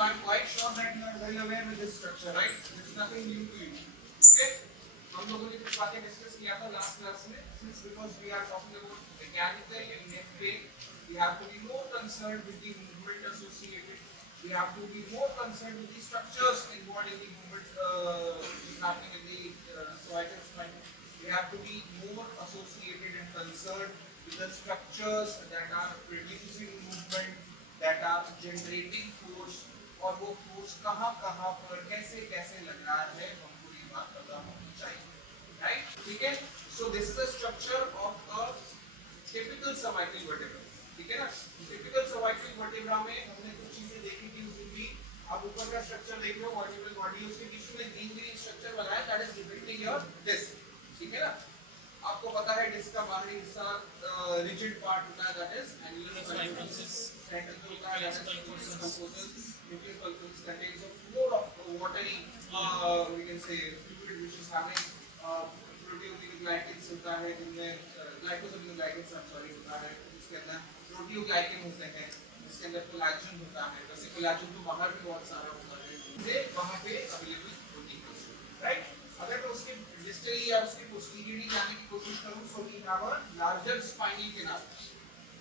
So I'm quite sure that you are well aware with this structure, right? It's nothing new to you. Okay? हम लोगों ने कुछ बातें discuss किया था लास्ट क्लास में. Since because we are talking about mechanical engineering, we have to be more concerned with the movement associated. We have to be more concerned with the structures involved in the movement which is happening in the cervical spine. We have to be more associated and concerned with the structures that are producing movement, that are generating force, और वो force कहाँ कहाँ पर कैसे कैसे लग रहा है हमको ये बात पता होनी चाहिए, राइट? ठीक है. सो this is the structure of a typical cervical vertebra. ठीक है ना. टिपिकल सर्वाइकल वर्टेब्रा में हमने कुछ चीजें देखी थी उसमें भी. आप ऊपर का स्ट्रक्चर देख रहे हो वर्टिब्रल बॉडी, उसके बीच में ग्रीन ग्रीन स्ट्रक्चर बनाया that is depicting your disc. ठीक है ना. आपको पता है डिस्क का बाहरी हिस्सा रिजिड पार्ट होता है दैट इज एनुलर स्पाइनोसिस. सेंटर जो होता है that is composition. Nucleus pulpus contains a load of watery, we can say fluid which is having proteoglycans होता है जिनमें glycosaminoglycans होता है जिसके अंदर प्रोटियोग्लाइकन होते हैं जिसके अंदर कोलेजन होता है. वैसे कोलेजन तो बाहर भी बहुत सारा होता है ये वहाँ पे अवेलेबल होती है, राइट? अगर मैं उसके डिस्टली या उसके पोस्टीरियरली जाने की कोशिश करूँ so we have a larger spinal canal.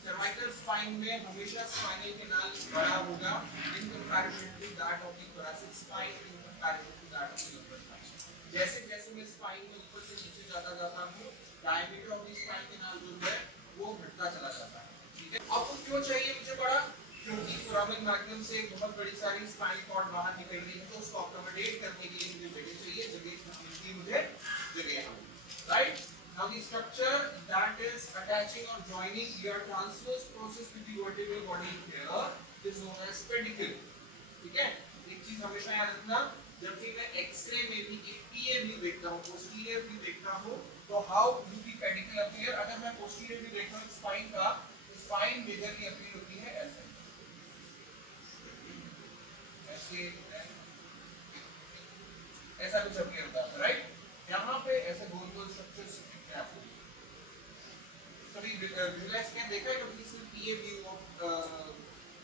Cervical spine में हमेशा स्पाइनल कैनाल बड़ा होगा in comparison to that of the thoracic spine, in comparison to that of the lumbar spine. जैसे जैसे मैं स्पाइन में ऊपर से नीचे जाता हूँ diameter of the spine canal जो है वो घटता चला जाता है. ठीक है. अब क्यों चाहिए मुझे बड़ा? क्योंकि फोरामेन मैग्नम से बहुत बड़ी सारी स्पाइनल कॉर्ड बाहर निकल रही है तो उसको अकोमोडेट करने के लिए मुझे जगह चाहिए. जगह मिलती है मुझे जगह, right? Now the structure that is attaching or joining your transverse process with the vertebral body here is known as pedicle. ठीक है. एक चीज हमेशा याद रखना, जब भी मैं एक्सरे में भी एक पीए व्यू देखता हूँ, पोस्टीरियर व्यू देखता हूँ, तो how do the pedicle appear? अगर मैं पोस्टीरियर व्यू देखता हूँ स्पाइन का, स्पाइन मेजरली अपीयर होती है ऐसे ऐसे ऐसा कुछ अपीयर होता है, राइट? यहाँ पे ऐसे गोल गोल स्ट्रक्चर्स कभी विजुअलाइज किया देखा है कभी किसी PA view of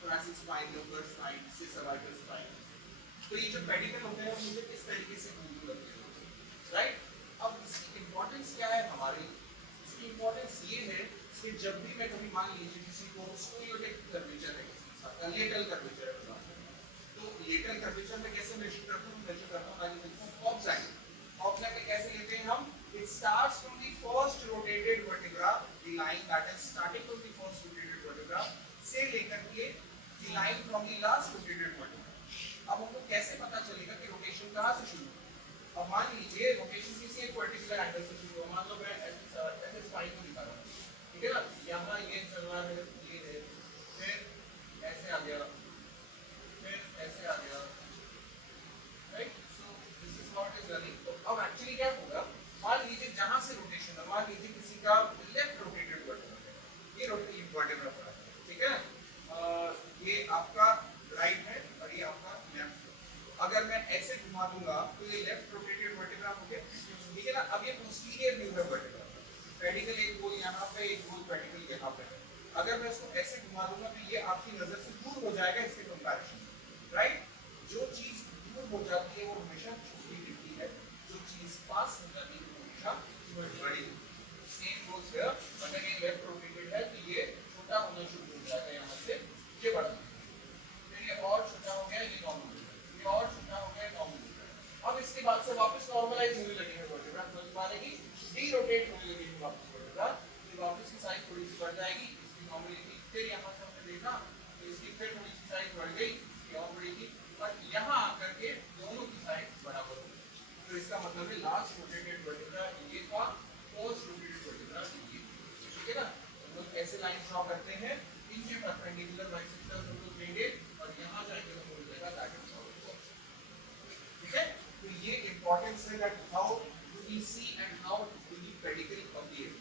thoracic spine, lumbar spine, cervical spine. तो ये जो पेडिकल होते हैं मुझे किस तरीके से गोल लगते हैं, राइट? अब इसकी इंपॉर्टेंस क्या है हमारी? इसकी इंपॉर्टेंस ये है कि जब भी मैं कभी मान लीजिए किसी को स्क्लेरोटिक कर्वेचर है किसी के साथ, लेटरल कर्वेचर है, तो लेटरल कर्वेचर में कैसे मेजर करता हूँ ताकि देखो फॉक्स एंगल. फॉक्स एंगल कैसे लेते हैं हम? It starts from the first rotated vertebra, the line that is starting from the first rotated vertebra, से लेकर के the line from the last rotated vertebra. अब हमको कैसे पता चलेगा कि रोटेशन कहाँ से शुरू हुआ? अब मान लीजिए रोटेशन किसी एक पर्टिकुलर एंगल से शुरू हुआ. मान लो मैं ऐसे स्पाइन को दिखा रहा हूँ, ठीक है ना. यहाँ ये चल रहा है, ये है, फिर ऐसे आ गया, फिर ऐसे आ गया, right? So this is what is running. तो अब एक्चुअली क्या होगा? मान लीजिए जहां से रोटेशन है, मान लीजिए किसी का लेफ्ट रोटेटेड वर्टेब्रा है, ये रोटेटेड वर्टेब्रा है, ठीक है. ये आपका राइट है और ये आपका लेफ्ट है. अगर मैं ऐसे घुमा दूंगा तो ये लेफ्ट रोटेटेड वर्टेब्रा हो गया, ठीक है ना. अब ये पोस्टीरियर व्यू है वर्टेब्रा, पेडिकल एक गोल यहाँ पे, एक गोल पेडिकल यहाँ पे है. अगर मैं इसको ऐसे घुमा दूंगा तो ये आपकी नजर से दूर हो जाएगा इसके कंपैरिजन, राइट? जो चीज दूर हो जाती है वो हमेशा छोटी दिखती है, जो चीज पास हो जाती है बड़ी. Same goes here, but again left rotated है तो ये छोटा होना शुरू हो जाएगा यहाँ से, ये बड़ा, फिर ये और छोटा हो गया, ये नॉर्मल, ये और छोटा हो गया, नॉर्मल. अब इसके बाद से वापस नॉर्मलाइज होने लगे हैं वर्टेब्रा, समझ पा रहे कि डीरोटेट होने लगे हैं वापस वर्टेब्रा, ये वापस की साइज थोड़ी सी बढ़ जाएगी, इसकी नॉर्मलिटी. फिर यहाँ से हमने देखा तो इसकी फिर थोड़ी सी साइज बढ़ गई, इसकी और बढ़ेगी, और यहाँ आकर के दोनों की साइज बराबर हो गई. तो इसका मतलब है लास्ट रोटेटेड वर्टेब्रा ये था, फर्स्ट रोटेटेड वर्टेब्रा ये, ठीक है ना. हम लोग कैसे लाइन ड्रॉ करते हैं? इनके परपेंडिकुलर बाइसेक्टर्स हम लोग लेंगे और यहाँ जाके हम बोल देगा that is how it works, ठीक है. तो ये इंपॉर्टेंस है that how do we see and how do we pedicle appear,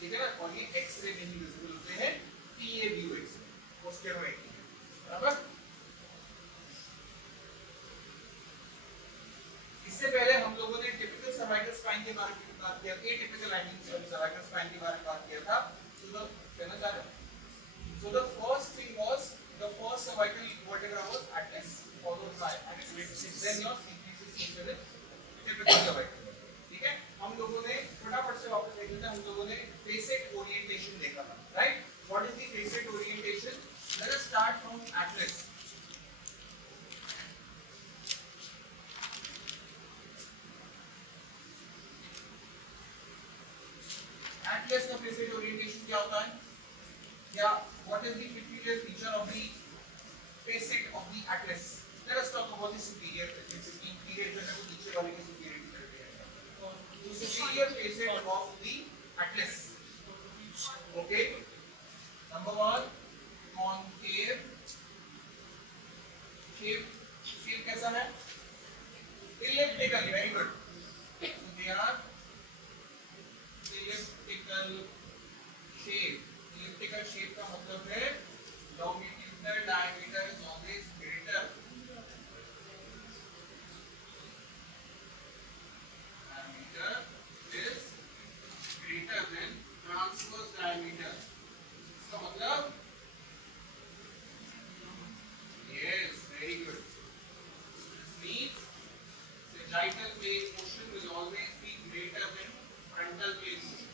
ठीक है ना. और ये एक्सरे में ही विजिबल होते हैं, पीए व्यू एक्सरे, पोस्टेरोइड, बराबर. इससे पहले हम लोगों ने टिपिकल सर्वाइकल स्पाइन के बारे में बात किया, एटिपिकल सर्वाइकल स्पाइन के बारे में बात किया था. So the first thing was the first cervical vertebra was at S. Yeah, what is the peculiar feature of the facet of the atlas? Let us talk about the superior facet. Inferior जो है वो नीचे वाले के superior की तरफ है. So superior facet of the atlas. Okay. Number one, concave shape. Shape कैसा है? Elliptical. Very good. So they are elliptical shape. Elliptical shape का मतलब है longitudinal diameter is always greater. Diameter is greater than transverse diameter. इसका मतलब yes, very good. This means sagittal plane motion will always be greater than frontal plane motion.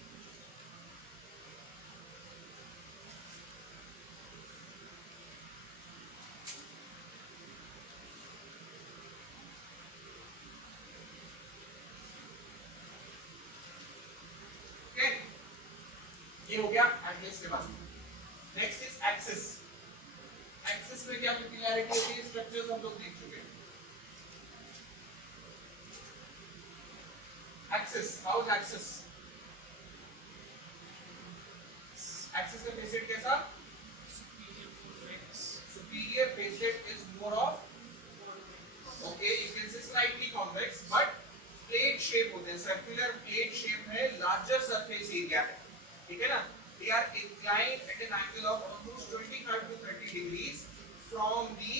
ये हो गया Atlas के बाद. Next is axis. एक्सिस में क्या पेक्युलरिटी होती है? स्ट्रक्चर्स हम लोग देख चुके हैं. Axis, how is axis? Axis का फेसेट कैसा? Superior facet is more of okay, you can से slightly convex but plate shape होते हैं. सर्कुलर प्लेट शेप में लार्जर सरफेस एरिया है. ठीक है ना? They are inclined at an angle of almost 25 to 30 degrees from the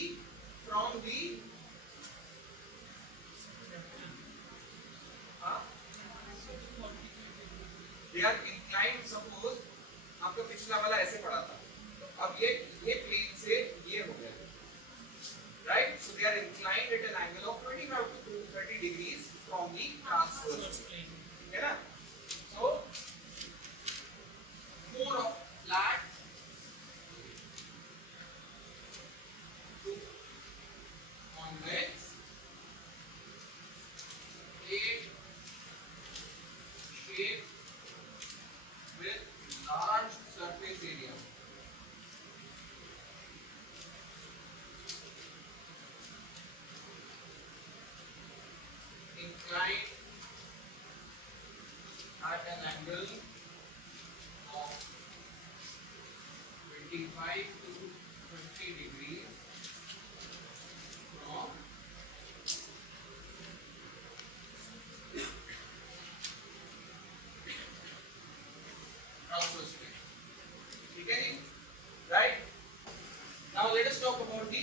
they are inclined. Suppose आपका पिछला वाला ऐसे पड़ा था, तो अब ये प्लेन से ये हो गया, right? So they are inclined at an angle of 25 to 30 degrees from the transverse plane. है ना? So more of flat to convex plate shape with large surface area. Inclined at an angle of 25 to 20 degrees from transverse plane. ठीक है जी? Right? Now let us talk about the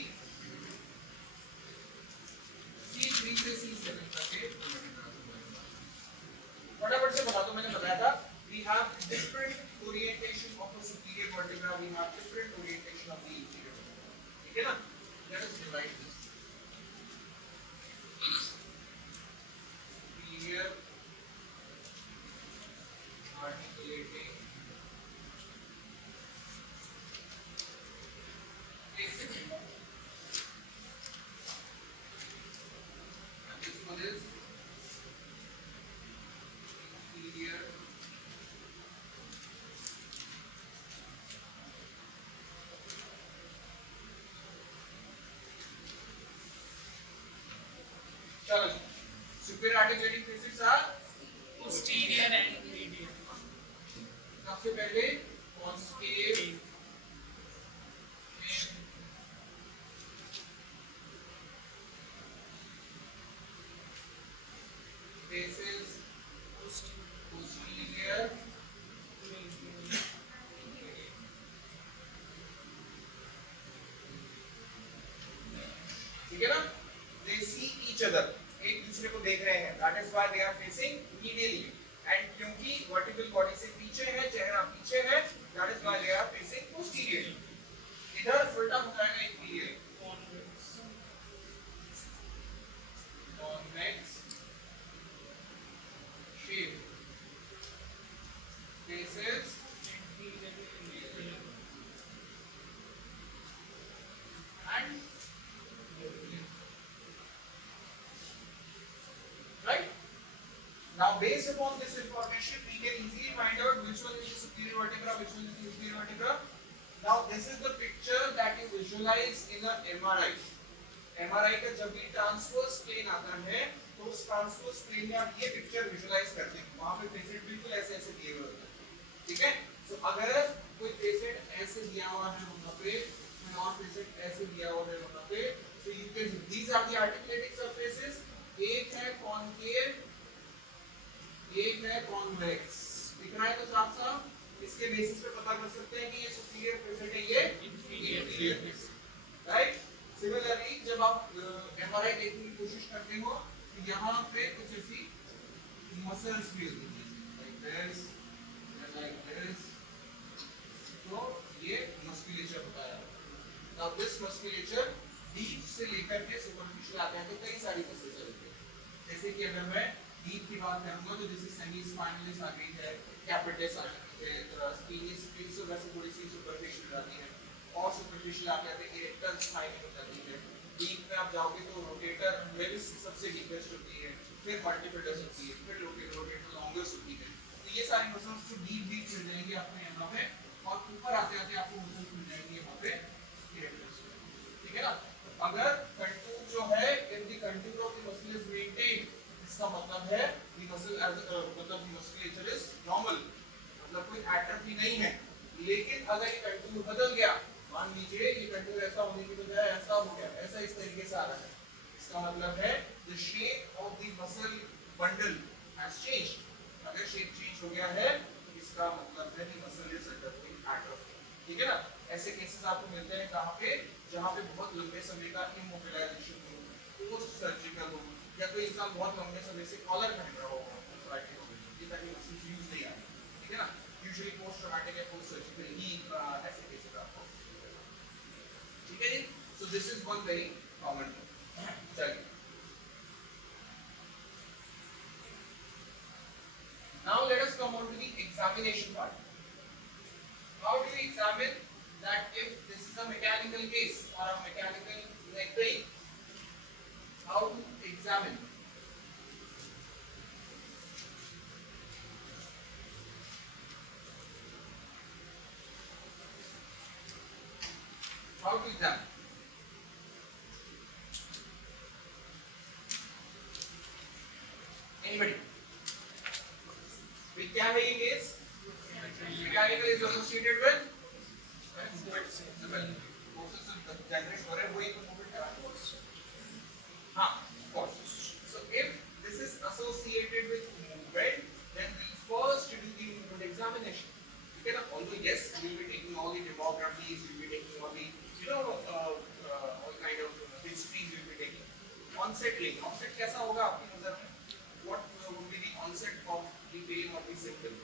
C3 से C7 तक के. फटाफट से बता दो. मैंने बताया था we have different orientation of the superior vertebra, we have different orientation of the inferior vertebra. ठीक है ना? Let us divide this. Superior articulating basic. And this one is inferior superior articulating faces are posterior and medial. सबसे पहले concave faces posterior ठीक है ना? They see each other. एक दूसरे को देख रहे हैं. That is why they are facing medially. And क्योंकि vertebral body से पीछे है, चेहरा पीछे है, that is why they are facing posteriorly. इधर उल्टा हो जाएगा inferior. Convex shape faces and right. Now based upon this information we can easily find out which one is the superior vertebra, which one is the inferior vertebra. Now this is the picture that you visualize in a MRI. MRI का जब भी transverse plane आता है तो उस transverse plane में आप ये पिक्चर विजुलाइज करते हैं, वहां पे पेशेंट बिल्कुल ऐसे ऐसे दिए हुए होते हैं, ठीक है। तो अगर कोई पेशेंट ऐसे दिया हुआ है वहां पे, और पेशेंट ऐसे दिया हुआ है वहां पे, so you can, these are the articulating surfaces, एक है कॉनकेव, एक है कॉन्वेक्स, दिख रहा है तो साफ साफ, इसके बेसिस पे पता कर सकते हैं कि ये सुपीरियर पेशेंट है, ये इंफीरियर पेशेंट, राइट। सिमिलरली जब आप एमआरआई देखने की कोशिश करते हो तो यहाँ पे कुछ ऐसी मसल्स भी होती हैं, like this, तो ये मस्कुलेचर होता है। Now this musculature डीप से लेकर के सुपरफिशियल आते हैं तो कई सारी मसल्स होती हैं, जैसे कि अगर मैं डीप की बात करूंगा तो जैसे सेमी स्पाइनलिस आ गई है, कैपिटस आ गई है, स्पीनिस फिंसो वैसे थोड़ी सी सुपरफिशियल आती है, और सुपरफिशियल आ जाते हैं इरेक्टर स्पाइन हो जाती है। डीप में आप जाओगे तो रोटेटर में भी सबसे डीपेस्ट होती है, फिर मल्टीपल्स होती है, फिर रोटेटर लॉन्गेस्ट होती है। तो ये सारी मसल्स जो डीप मिल जाएंगी आपको यहाँ पे, और ऊपर आते आते आपको मसल्स मिल जाएंगी यहाँ पे इरेक्टर्स, ठीक है ना। अगर कंटूर जो है in the contour of the muscle is maintain, इसका मतलब है द मसल एज मतलब द मस्कुलेचर इज नॉर्मल, मतलब कोई एट्रोफी नहीं है। लेकिन अगर ये कंटूर बदल गया, मान लीजिए ये कंटूर ऐसा होने की बजाय ऐसा हो गया, ऐसा इस तरीके से आ रहा है, इसका मतलब है the shape of the muscle bundle has changed. अगर शेप चेंज हो गया है इसका मतलब है कि मसल इज अंडरगोइंग एट्रोफी, ठीक है ना। ऐसे केसेस आपको मिलते हैं कहां पे, जहां पे बहुत लंबे समय का इमोबिलाइजेशन हो, पोस्ट सर्जिकल हो, या कोई इंसान बहुत लंबे समय से कॉलर पहन रहा हो, ये ताकि मसल्स यूज नहीं आ रही, ठीक है ना। यूजुअली पोस्ट ट्रॉमेटिक या पोस्ट सर्जिकल ही ऐसे केसेस आपको, ठीक है जी। So this is one very common. चलिए now let us come on to the examination part. How do you examine that if this is a mechanical case or a mechanical neck pain? How to examine? How to examine? Anybody? With क्या है ये case? Mechanical is associated with forces generate हो रहे हैं, वही तो movement है। हाँ, force. So if this is associated with movement, then we first do the movement examination. Okay, now although yes, we will be taking all the demographies, we will be taking all the all kind of histories we will be taking. Onset rate, onset कैसा होगा आपकी नजर में? What would be the onset of the pain or the symptom?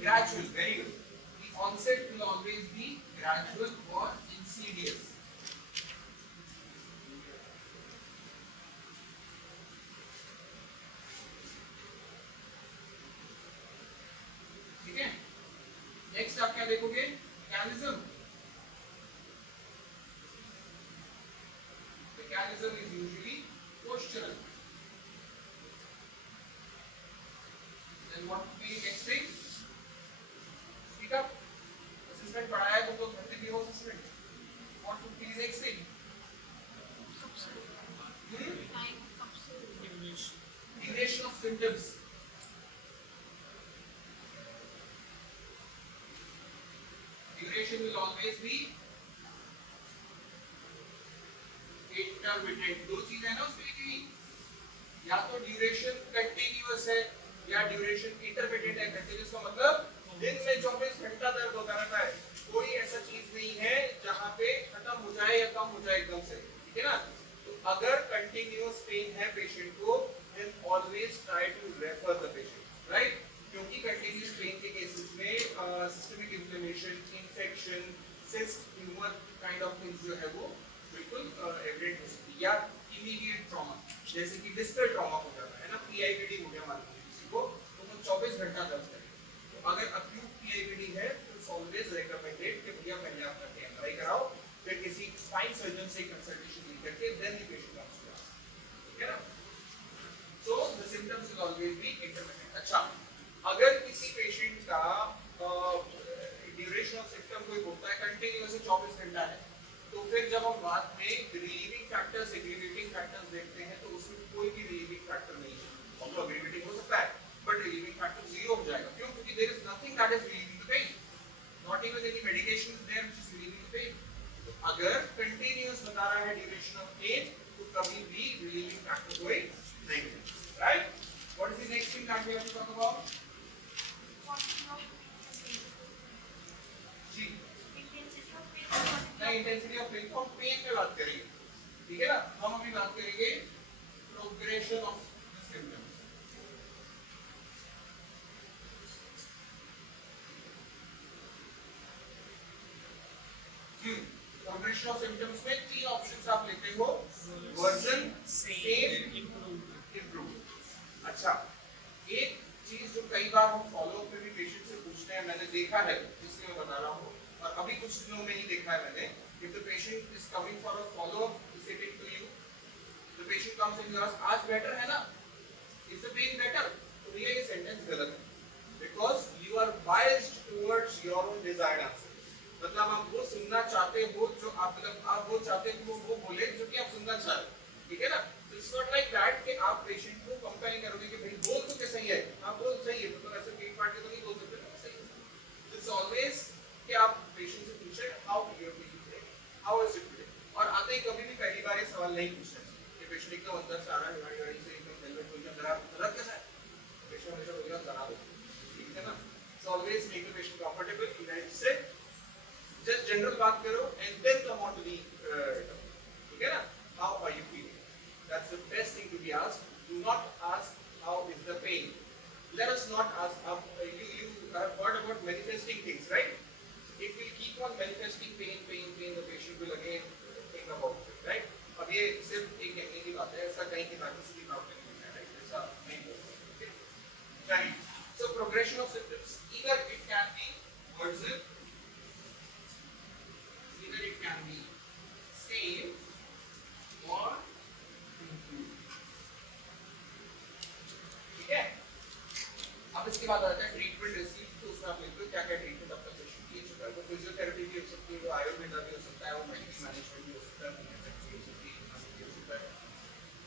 Gradual, very good. The onset will always be gradual or insidious. ठीक है। Next आप क्या देखोगे? Mechanism. Mechanism is usually postural. Then what would be next thing? Speak up. Assessment पढ़ाया है तो घर पे भी हो assessment. What would be next thing? Duration of symptoms. Duration will always be intermittent. दो चीज है ना उसमें की, या तो ड्यूरेशन कंटिन्यूअस है या ड्यूरेशन इंटरमिटेंट है। कंटिन्यूअस का मतलब दिन में 24 घंटा दर्द होता रहता है, कोई ऐसा चीज नहीं है जहां पे खत्म हो जाए या कम हो जाए एकदम से, ठीक है ना। तो अगर कंटिन्यूअस पेन है पेशेंट को, then always try to refer the patient, right. क्योंकि कंटिन्यूअस पेन के केसेस में systemic inflammation, infection, cyst, tumour kind of things जो है वो बिल्कुल एविडेंट हो सकती है, या इमीडिएट ट्रॉमा जैसे कि डिस्कल ट्रॉमा हो जाता है ना, पीआईवीडी हो गया मान लीजिए किसी को, तो वो 24 घंटा दर्द करेगा। तो अगर अक्यूट पीआईवीडी है तो इट्स ऑलवेज रिकमेंडेड कि भैया पहले आप करके एमआरआई कराओ, फिर किसी स्पाइन सर्जन से कंसल्टेशन लेकर के then the patient comes to us, ठीक है ना। So the symptoms will always be intermittent. अच्छा, अगर किसी पेशेंट का ड्यूरेशन ऑफ सिम्पटम जब हम बाद में रिलीविंग फैक्टर्स एग्रीवेटिंग फैक्टर्स देखते हैं तो उसमें कोई भी रिलीविंग फैक्टर नहीं है, मतलब एग्रीवेटिंग हो सकता है बट रिलीविंग फैक्टर जीरो हो जाएगा। क्यों? क्योंकि there is nothing that is relieving the pain, not even any medication is there which is relieving the pain. तो अगर कंटीन्यूअस बता रहा है ड्यूरेशन ऑफ पेन तो कभी भी रिलीविंग फैक्टर कोई नहीं है, right? What is the next thing that we have to talk about? जी नहीं, इंटेंसिटी ऑफ पेन तो हम पेन पे बात करेंगे, ठीक है ना? हम अभी बात करेंगे progression of symptoms. Progression of symptoms में तीन ऑप्शंस आप लेते हो, वर्जन, सेम, इंप्रूव। अच्छा, एक चीज जो कई बार हम फॉलो अप में भी पेशेंट से पूछते हैं, मैंने देखा है इसलिए मैं बता रहा हूँ, और अभी कुछ दिनों में ही देखा है मैंने, if the patient is coming for a follow up visiting to you, the patient comes and you ask, आज better है ना, is the pain better? तो भैया ये सेंटेंस गलत है, because you are biased towards your own desired answer। मतलब आप वो सुनना चाहते हो जो आप, मतलब आप वो चाहते हो वो बोले जो कि आप सुनना चाहते हो, ठीक है ना? तो इट्स नॉट लाइक दैट कि आप पेशेंट को कंपेयर करोगे कि भाई बोल तो क्या सही है, हाँ बोल सही है, मतलब ऐसे पेन पार्ट के तो नहीं बोल सकते ना सही है। इट्स ऑलवेज कि आप पेशेंट से पूछे how you are feeling today, how is it today, और आते ही कभी भी पहली बार ये सवाल नहीं पूछना चाहिए कि पेशेंट एकदम अंदर से आ रहा है गाड़ी से एकदम हेलमेट हो गया दर्द कैसा है, पेशेंट हमेशा बोलेगा जरा दो, ठीक है ना? It's always make the patient comfortable, इनहाइट से just general बात करो and then come on to the ठीक है ना? How are you feeling? That's the best thing to be asked. Do not ask how is the pain. Let us not ask. You have heard about manifesting things, right? If we keep on manifesting pain, the patient will again think about it, right? अब ये सिर्फ एक कहने की बात है, ऐसा कहीं किताब किसी की बात नहीं है, right? ऐसा नहीं होता, okay? Right. So progression of symptoms, either it can be worsen, either it can be same or improve, ठीक है? अब इसके बाद आता है ट्रीटमेंट रिसीव, तो उसमें आप लिखते हो क्या क्या ट्रीटमेंट आपका पेशेंट की चुका है। तो फिजियोथेरेपी भी हो सकती है, वो आयुर्वेदा भी हो सकता है, वो मेडिकल मैनेजमेंट भी हो सकता है, होम्योपैथी हो सकती है, भी हो सकता है,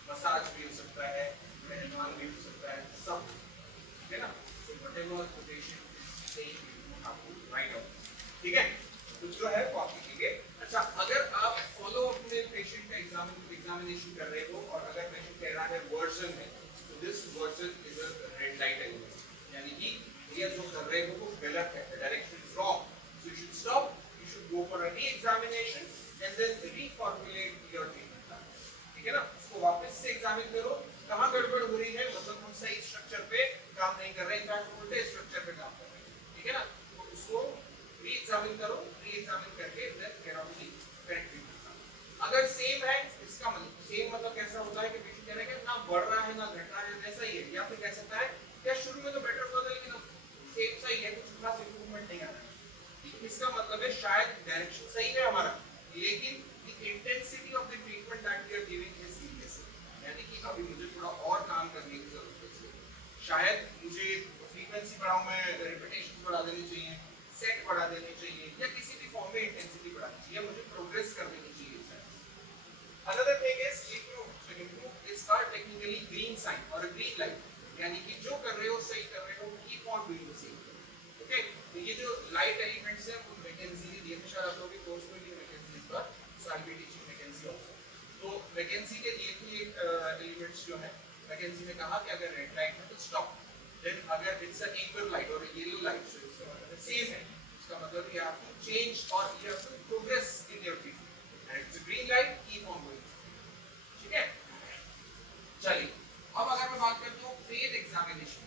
मसाज भी हो सकता है, पहलवान भी हो सकता है, सब, ठीक है ना? तो whatever the patient is saying you have to write out, ठीक है? तो जो है कॉपी कीजिए। अच्छा, अगर आप फॉलो अप में पेशेंट का एग्जामिनेशन कर रहे हो और अगर पेशेंट कह रहा है वर्जन है, तो this version is a red light element, यानी कि ये जो कर रहे हो वो गलत है, the direction is wrong, so you should stop, you should go for a reexamination and then reformulate your treatment plan, ठीक है ना? उसको वापस से एग्जामिन करो, कहां गड़बड़ हो रही है, मतलब हम सही स्ट्रक्चर पे काम नहीं कर रहे, इनफैक्ट उल्टे स्ट्रक्चर पे काम कर रहे हैं, ठीक है ना? तो उसको री-एग्जामिन करो, री-एग्जामिन करके then get out the correct treatment plan. अगर सेम है, इसका मतलब सेम मतलब कैसा होता है कि पेशेंट कह रहा है कि ना बढ़ रहा है ना घट रहा है, वैसा ही है, या फिर कह सकता है क्या शुरू में तो बेटर हुआ था लेकिन सेम सा ही है, कुछ खास इंप्रूवमेंट नहीं आ रहा है। इसका मतलब है शायद डायरेक्शन सही है हमारा, लेकिन the intensity of the treatment that we are giving is serious, यानी कि अभी मुझे थोड़ा और काम करने की जरूरत है, शायद मुझे फ्रीक्वेंसी बढ़ाऊं, मैं रिपीटेशंस बढ़ा देनी चाहिए, सेट बढ़ा देनी चाहिए, या किसी भी फॉर्म में इंटेंसिटी बढ़ानी चाहिए, मुझे प्रोग्रेस कर देनी चाहिए। Another thing is improve is a technically green sign or a green light, यानी कि जो कर रहे हो सही कर रहे हो, keep on doing the same, okay? तो ये जो लाइट एलिमेंट्स हैं वो मैकेंजी ने दिए थे, शायद आप लोगों के कोर्स में भी मैकेंजी का, so I will be teaching McKenzie also. तो मैकेंजी के दिए थे एलिमेंट्स जो है, मैकेंजी ने कहा कि अगर रेड लाइट है तो स्टॉप, देन अगर इट्स अ एम्बर लाइट और येलो लाइट, सो इसका मतलब सेम है, इसका मतलब यू हैव टू चेंज और you have to progress in your treatment, and it's a green light, keep on going, ठीक है? चलिए, अब अगर मैं बात करता हूँ पेन एग्जामिनेशन,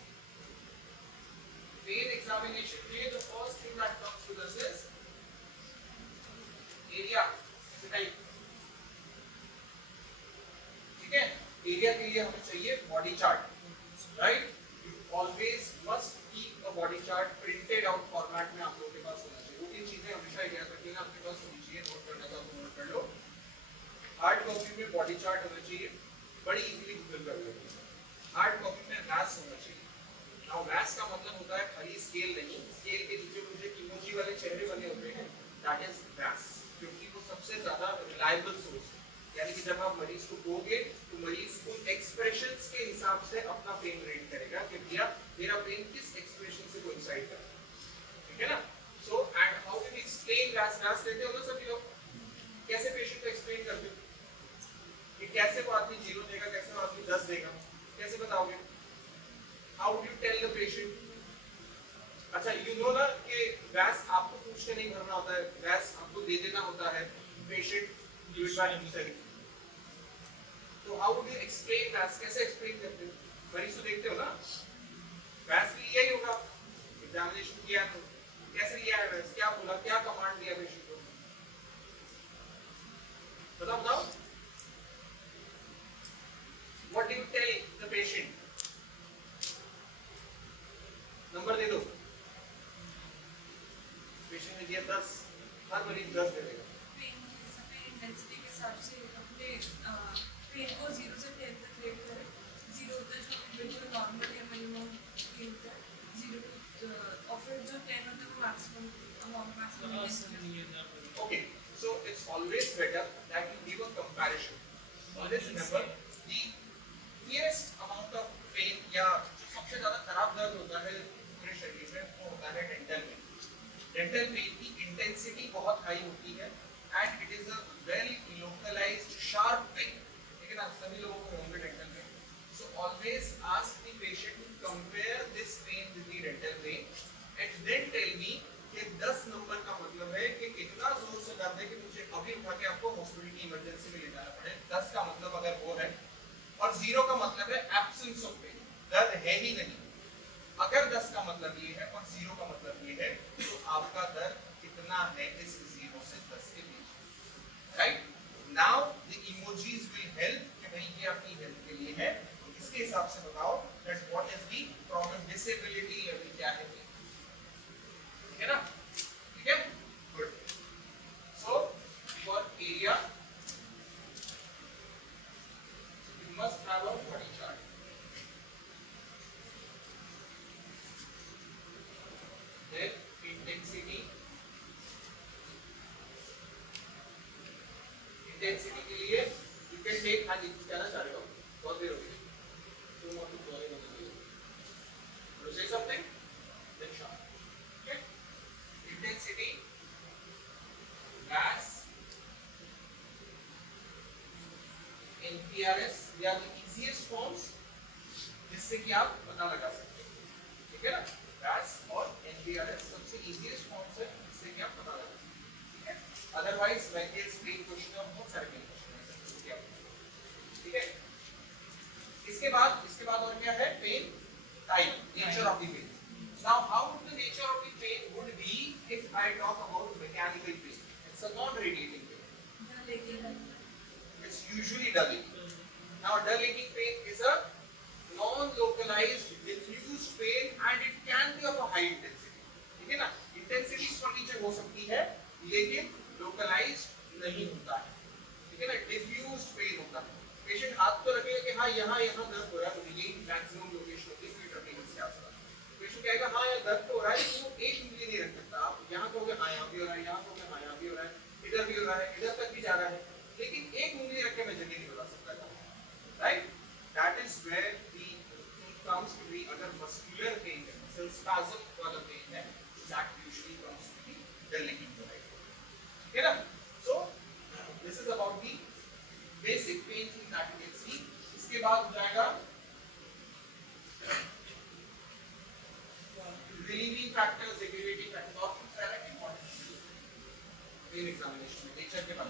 पेन एग्जामिनेशन में the first thing that comes to us is area type, ठीक है? एरिया के लिए हमें चाहिए body chart, right? You always must keep a body chart printed out format में आप लोगों के पास होना चाहिए। वो तीन चीजें हमेशा याद रखिएगा, आपके पास होनी चाहिए, नोट करना था तो नोट कर लो। हार्ड कॉपी में बॉडी चार्ट होना चाहिए, बड़ी इजीली गूगल कर लो। हार्ड कॉपी में रैस होना चाहिए। नाउ रैस का मतलब होता है खाली स्केल नहीं, स्केल के नीचे मुझे इमोजी वाले चेहरे बने होते हैं, दैट इज रैस, क्योंकि वो सबसे ज्यादा रिलायबल सोर्स है। यानी कि जब आप मरीज को दोगे तो मरीज को एक्सप्रेशंस के हिसाब से अपना पेन रेट करेगा कि भैया मेरा पेन किस एक्सप्रेशन से कोइंसाइड कर रहा है, ठीक है ना। So and how you explain gas देते हो ना सभी लोग, कैसे पेशेंट को एक्सप्लेन करते हो कि कैसे वो आदमी 0 देगा, कैसे वो आदमी 10 देगा, कैसे बताओगे? How would you tell the patient? अच्छा यू नो ना कि गैस आपको पूछ के नहीं भरना होता है, गैस आपको दे देना होता है, patient do it by himself. तो how would you explain guys, कैसे एक्सप्लेन करते हो? मरीज को देखते हो ना, गैस भी यही होगा, एग्जामिनेशन किया तो कैसे लिया है गैस, क्या बोला, क्या कमांड दिया पेशेंट को, बताओ बताओ। What do you tell the patient? Number दे दो, पेशेंट ने दिया 10, हर मरीज 10 दे देगा। इंटेंसिटी के हिसाब से अपने पेन को 0 से 10 तक रेट करें। 0 होता है जो बिल्कुल नॉर्मल या मिनिमम पेन होता है, 0 और फिर जो 10 होता है वो maximum. Okay, so it's always better that you give a comparison. Always remember the nearest amount of pain या सबसे ज़्यादा खराब दर्द होता है पूरे शरीर में वो होता है डेंटल पेन। डेंटल पेन की इंटेंसिटी बहुत हाई होती है and it is a well localized sharp pain, ठीक है ना, सभी लोगों को होंगे dental pen. So always ask the patient to compare this pain with the dental pain and then tell me कि 10 नंबर का मतलब है कि इतना जोर से दर्द है कि मुझे अभी उठा के आपको हॉस्पिटल की इमरजेंसी में ले जाना पड़े। 10 का मतलब अगर वो है, और 0 का मतलब है एब्सेंस ऑफ पेन, दर्द है ही नहीं। अगर 10 का मतलब ये है और 0 का मतलब ये है तो आपका दर्द कितना है इस 0 से 10 के बीच, right. Now the emojis will help कि भाई ये आपकी हेल्प के लिए है, तो इसके हिसाब से बताओ that what is the problem, disability level क्या है, ठीक है ना, ठीक है, good. So for area you must have a body chart. Then intensity के लिए you can take, हाँ जी क्या ना चाह रहे हो, बहुत देर हो गई, तुम और तुम दोनों बता दो, want to say something, then sharp, okay, intensity, gas, NPRS, they are the easiest forms जिससे कि आप पता लगा सकते हैं, ठीक है ना, gas और NPRS सबसे easiest forms है जिससे कि आप पता लगा सकते हैं, ठीक है। Otherwise Wendel's main question है, बहुत सारे main question है, ठीक है। इसके बाद और क्या है, pain type, nature of the pain. Now how would the nature of the pain would be if I talk about mechanical pain? It's a non-radiating pain. It's usually dull aching. Now dull aching pain is a non-localized diffuse pain and it can be of a high intensity, ठीक है ना। Intensity इसका नीचे हो सकती है लेकिन localised नहीं होता है, ठीक है ना, डिफ्यूज्ड पेन होता है। पेशेंट हाथ तो रखेगा कि हाँ यहाँ दर्द हो रहा है, मुझे यही मैक्सिमम लोकेशन होती है, फिर रखेंगे इसके आसपास। पेशेंट कहेगा हाँ यार दर्द तो हो रहा है लेकिन वो एक उंगली नहीं रख सकता। आप यहाँ कहोगे हाँ यहाँ भी हो रहा है, यहाँ कहोगे हाँ यहाँ भी हो रहा है, इधर भी हो रहा है, इधर तक भी जा रहा है, लेकिन एक उंगली रख के मैं जगह नहीं बता सकता, right. That is where the comes to be अगर muscular pain है, muscle spasm वाला pain है, that usually comes to be dull aching, ठीक है ना। So this is about the basic pain thing that you can see. इसके बाद हो जाएगा relieving factors, aggravating factors, और कुछ सारे important pain examination में लेक्चर के बाद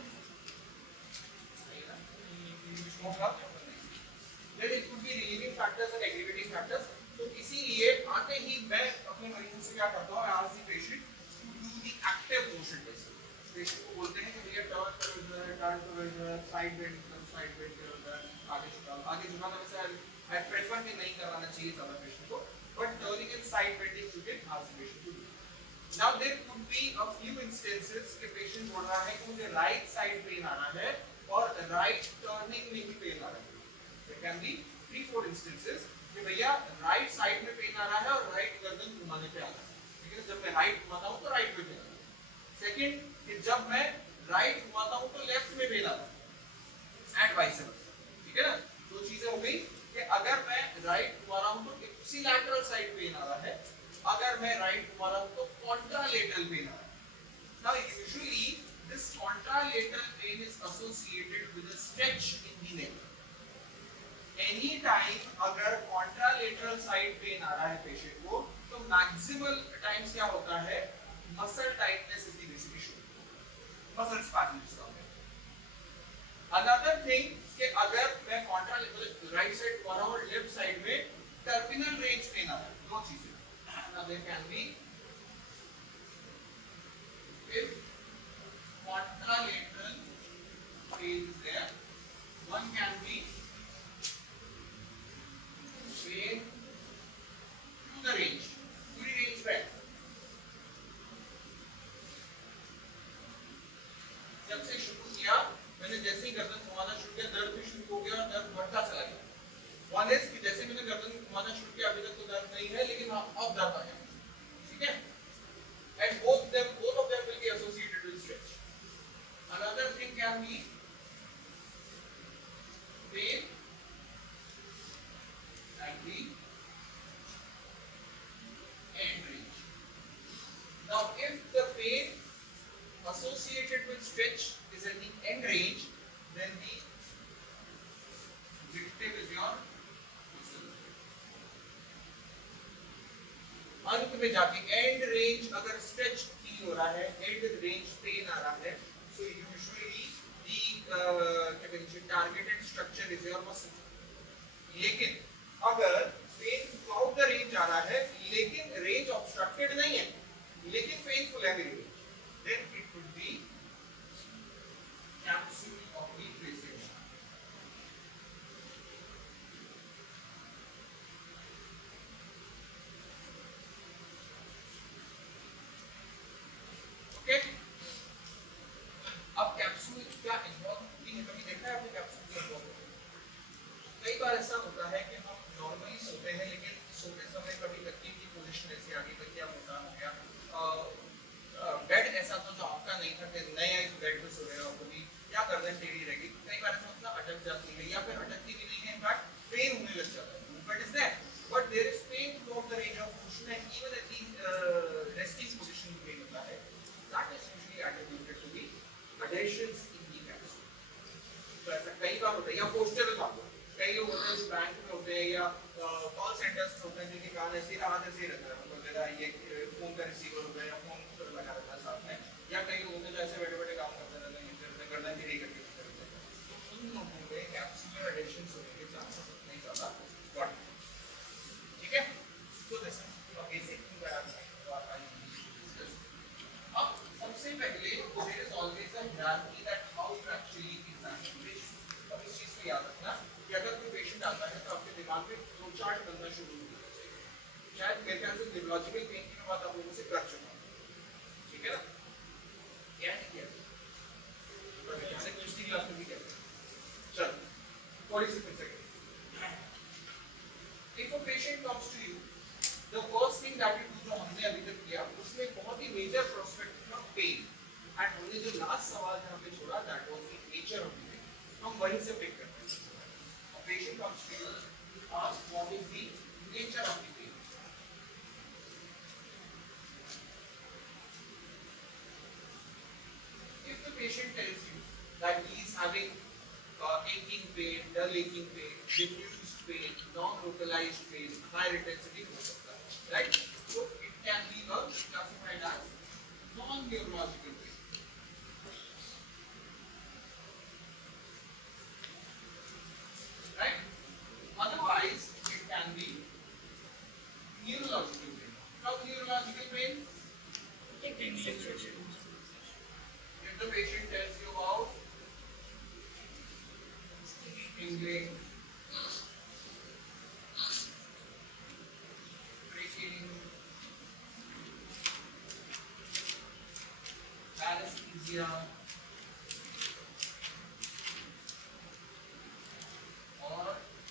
then it could be relieving factors and aggravating factors. तो इसीलिए आते ही मैं अपने मरीजों से क्या करता हूँ, I ask the patient to do the active motion test. Patient को बोलते हैं कि भैया टर्न करो इधर, साइड बेंड करो उधर, आगे झुकाना वैसे I prefer कि नहीं करवाना चाहिए ज़्यादा पेशेंट को, but turning and side bending you can ask the patient to do. Now there could be a few instances कि पेशेंट बोल रहा है कि मुझे राइट साइड पेन आ रहा है और राइट टर्निंग में भी पेन आ रहा है। There can be 3-4 instances कि भैया राइट साइड में पेन आ रहा है और राइट गर्दन घुमाने पे आ रहा है, ठीक है, जब मैं राइट घुमाता हूँ तो राइट पे पेन आ रहा है। सेकंड कि जब मैं राइट घुमाता हूं तो लेफ्ट में पेन आता है एंड वाइस वर्सा, ठीक है ना। दो चीजें हो गई कि अगर मैं राइट घुमा रहा हूं तो इप्सिलैटरल साइड पेन आ रहा है, अगर मैं राइट घुमा रहा हूं तो कॉन्ट्रालेटरल पेन आ रहा है। Now usually this contralateral pain is associated with a stretch in the neck. Any time अगर contralateral side pain आ रहा है पेशेंट को तो मैक्सिमल टाइम्स क्या होता है, muscle tightness is the basic issue, muscle spasms का है। अनदर थिंग कि अगर मैं contralateral राइट साइड घुमा रहा हूं और लेफ्ट साइड में टर्मिनल रेंज पेन आ रहा है, दो चीजें। Now there can be if contralateral pain is there, one can be pain to the range, पूरी range पे। जब से शुरू किया मैंने, जैसे ही गर्दन घुमाना शुरू किया दर्द भी शुरू हो गया, दर्द बढ़ता चला गया। वन इज कि जैसे मैंने गर्दन घुमाना शुरू किया अभी तक तो दर्द नहीं है, लेकिन अब दर्द आ गया, ठीक है। And both of them will be associated with stretch. Another thing can be pain at the end range. Now, if the pain associated with stretch is at the end range, then the victim is your muscle. अंत में जाके and range अगर stretch feel हो रहा है, and range pen आ रहा है, so usually the targeted structure is your muscle. लेकिन अगर पेन थ्रूआउट द रेंज आ रहा है लेकिन रेंज ऑब्स्ट्रक्टेड नहीं है लेकिन पेनफुल है मेरी range, then it could be capsule of the bracing. Okay? अब कैप्सूल क्या इन्वॉल्व होती है, कभी देखा है आपने कैप्सूल क्या इन्वॉल्व होती है? कई बार ऐसा होता है कि हम नॉर्मली सोते हैं लेकिन सोते समय कभी तकिए की पोजीशन ऐसे आगे तकिया मोटा हो गया, बेड ऐसा था जो आपका नहीं था कि नए बेड पे सो रहे हो, कभी क्या करना है टेढ़ी रहेगी, कई बार ऐसा होता है अटक जाती है या फिर अटकती भी नहीं है, इनफैक्ट पेन होने लग जाता है, movement is there but there is pain throughout the range of motion and even at the resting position में पेन होता है, that is usually attributed to the adhesions in the capsule. तो ऐसा कई बार होता है, या पोस्चर होता है, कई लोग होते हैं जो बैंक में होते हैं या कॉल सेंटर्स में होते हैं जिनके कान ऐसे हाथ ऐसे ही रहता है, मतलब मेरा ये फोन का रिसीवर होता है या फोन लगा रहता है साथ में, या कई लोग होते हैं जो ऐसे बैठे बैठे काम करते रहते हैं, इधर गर्दन टेढ़ी करके करते हैं, तो उन लोगों में कैप्सुलर एडेशंस होने के चांसेस उतने ज़्यादा बढ़ते हैं, ठीक है। तो this is a basic thing that अब सबसे पहले there is always a hierarchy that how to actually examine patient. अब इस चीज को याद रखना कि अगर कोई पेशेंट आता है तो आपके दिमाग में फ्लो चार्ट बनना शुरू हो जाना चाहिए। शायद मेरे ख्याल से न्यूरोलॉजिकल पेन की बात आप लोगों से कर चुका हूं, ठीक है ना। क्या है क्या जैसे पिछली क्लास में भी कहते हैं। चलो थोड़ी सी फिर से if a patient comes to you, the first thing that you do जो हमने अभी तक किया उसमें बहुत ही मेजर प्रोस्पेक्ट था पेन, एंड हमने जो लास्ट सवाल यहाँ पे छोड़ा that was the nature of the pain, हम वहीं से पिक करते हैं। A patient comes to you, ask what is the nature of the pain. If the patient tells you that he is having aching pain, dull aching pain, diffused pain, non-localized pain, higher intensity हो सकता है, right? So it can be classified as non-neurological pain. Right? Otherwise, it can be neurological pain. Now, neurological pain, if the patient tells you about tingling, breaking, anesthesia, or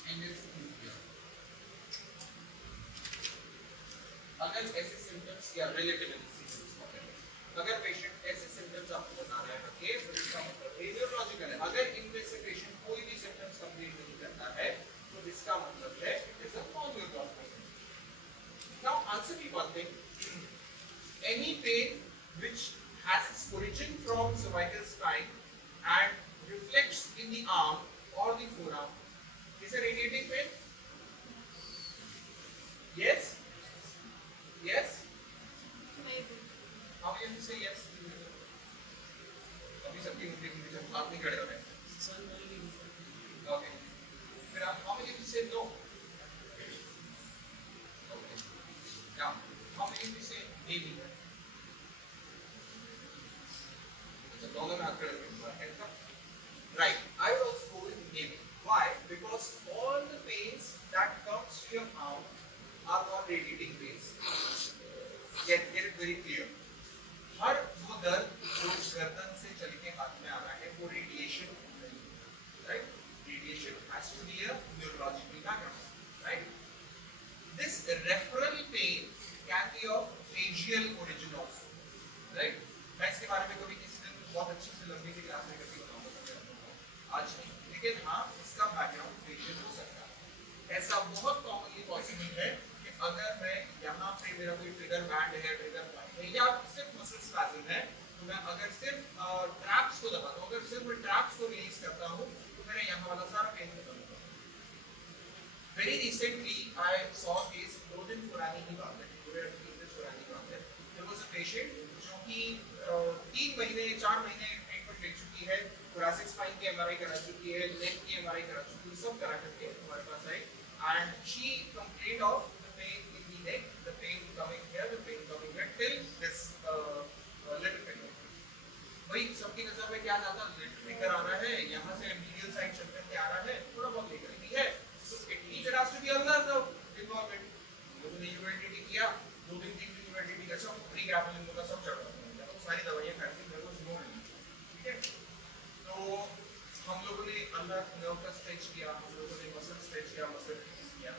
anesthesia. अगर ऐसे symptoms या relative anaesthesia, अगर patient ऐसे symptoms आपको बता रहा है, case origin from cervical spine and reflects in the arm or the forearm. Is a radiating pain? Yes? Yes? Maybe. How many of you say yes? अभी सबकी मुट्ठी मुट्ठी जब हाथ नहीं खड़े हो रहे हैं. Okay. फिर आप how many of you say no? Okay. Now, how many of you say maybe? अच्छा दोनों में हाथ खड़े हो. Right. I will also go with maybe. Why? Because all the pains that comes to your arm are not radiating pains. Get it very clear. हर वो दर्द जो गर्दन से चल के हाथ में आ रहा है वो रेडिएशन नहीं है, right? Radiation has to be a neurological background, right? This referral pain can be of facial origin also, right? मैं इसके बारे में कभी किसी दिन बहुत अच्छे से लंबी सी क्लास में कभी बताऊंगा आज नहीं, लेकिन हाँ इसका बैकग्राउंड फेशियल हो सकता है. ऐसा बहुत कॉमनली पॉसिबल है कि अगर मैं यहाँ पे मेरा कोई ट्रिगर बैंड है, ट्रिगर पॉइंट है या सिर्फ मसल स्पैज़म है, तो मैं अगर सिर्फ ट्रैप्स को दबाता हूँ, अगर सिर्फ मैं ट्रैप्स को रिलीज करता हूँ तो मेरा यहाँ वाला सारा पेन खत्म होगा. Very recently I saw case 2 दिन पुरानी ही बात है, 2 या 3 दिन पुरानी बात है. देयर वाज अ पेशेंट जो कि 3 महीने 4 महीने ट्रीटमेंट ले चुकी है, thoracic spine की एमआरआई करा चुकी है, नेक की एमआरआई करा चुकी है, सब करा करके हमारे पास आई and she complained of the pain in the neck, the pain coming here, the pain coming here till this little finger. वही सबकी नजर में क्या जाता, little finger आ रहा है, यहाँ से medial side चल करके आ रहा है, थोड़ा बहुत लेकर भी है. So it needs has to be another involvement. लोगों ने ULTT किया, 2 दिन 3 दिन ULTT का सब pre-grappling का सब चल रहा था, तो सारी दवाइयाँ खाती मेरे को नो नहीं, ठीक है. तो हम लोगों ने अंदर नर्व का स्ट्रेच किया, हम लोगों ने मसल स्ट्रेच किया, मसल रिलीज किया.